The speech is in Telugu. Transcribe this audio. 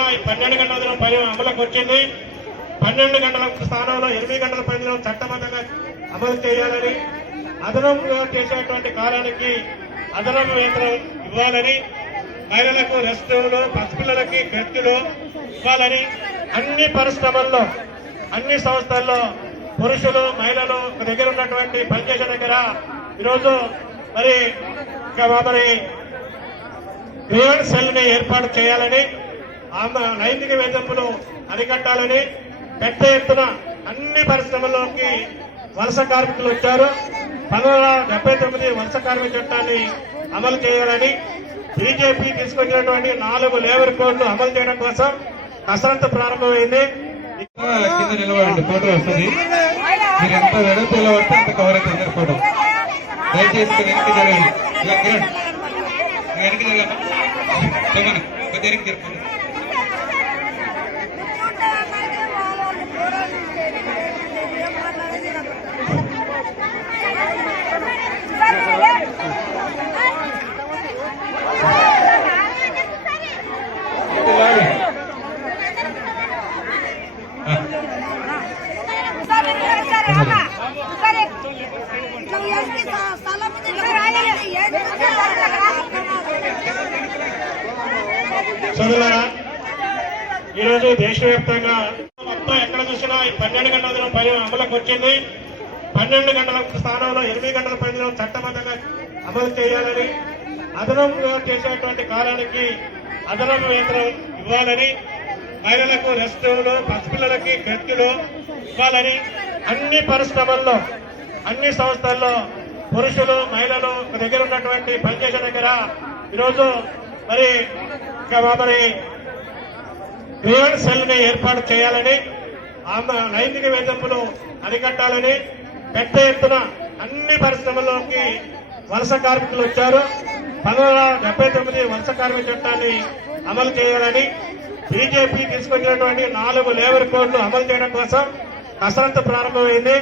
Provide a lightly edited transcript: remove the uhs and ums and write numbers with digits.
చూసినా ఈ 12 గంటల పని అమలుకు వచ్చింది. 12 గంటల స్థానంలో 8 గంటల పనిలో చట్టబద్ధంగా అమలు చేయాలని, అదనంగా చేసేటువంటి కాలానికి అదనపు వేతనం ఇవ్వాలని, మహిళలకు రెస్ట్ రూములు, పసిపిల్లలకి గదులు ఇవ్వాలని, అన్ని పరిశ్రమల్లో అన్ని సంస్థల్లో పురుషులు మహిళలు ఒక దగ్గర ఉన్నటువంటి పనిచేసే దగ్గర ఈరోజు మరి గ్రీవెన్స్ సెల్ ని ఏర్పాటు చేయాలని, లైంగిక వేధింపులు అరికట్టాలని, పెద్ద ఎత్తున అన్ని పరిశ్రమల్లోకి వలస కార్మికులు వచ్చారు. 1979 వలస కార్మిక చట్టాన్ని అమలు చేయాలని, బీజేపీ తీసుకొచ్చినటువంటి 4 లేబర్ కోడ్లు అమలు చేయడం కోసం కసరత్తు ప్రారంభమైంది. కింద నిలబడండి, ఫోటో వస్తుంది. మీరు ఎంత వెడల్పు నిలబడితే అంత కవర్ అవుతుంది ఫోటో. దయచేసి వెనక్కి జరగండి, వెనక్కి జరగండి, కొద్దిగా వెనక్కి జరగండి. సోదరులారా, ఈరోజు దేశవ్యాప్తంగా మొత్తం ఎక్కడ చూసినా ఈ 12 గంటల పని అమలుకు వచ్చింది. 12 గంటల స్థానంలో 8 గంటల పనిలో చట్టబద్ధంగా అమలు చేయాలని, అదనంగా చేసేటువంటి కాలానికి అదనపు వేతనం ఇవ్వాలని, మహిళలకు రెస్ట్ రూములు, పసిపిల్లలకి గదులు ఇవ్వాలని, అన్ని పరిశ్రమల్లో అన్ని సంస్థల్లో పురుషులు మహిళలు ఒక దగ్గర ఉన్నటువంటి పనిచేసే దగ్గర ఈరోజు మరి గ్రీవెన్స్ సెల్ ని ఏర్పాటు చేయాలని, లైంగిక వేధింపులు అరికట్టాలని, పెద్ద ఎత్తున అన్ని పరిశ్రమల్లోకి వలస కార్మికులు వచ్చారు. 1979 వలస కార్మిక చట్టాన్ని అమలు చేయాలని, బీజేపీ తీసుకొచ్చినటువంటి 4 లేబర్ కోడ్లు అమలు చేయడం కోసం కసరత్తు ప్రారంభమైంది.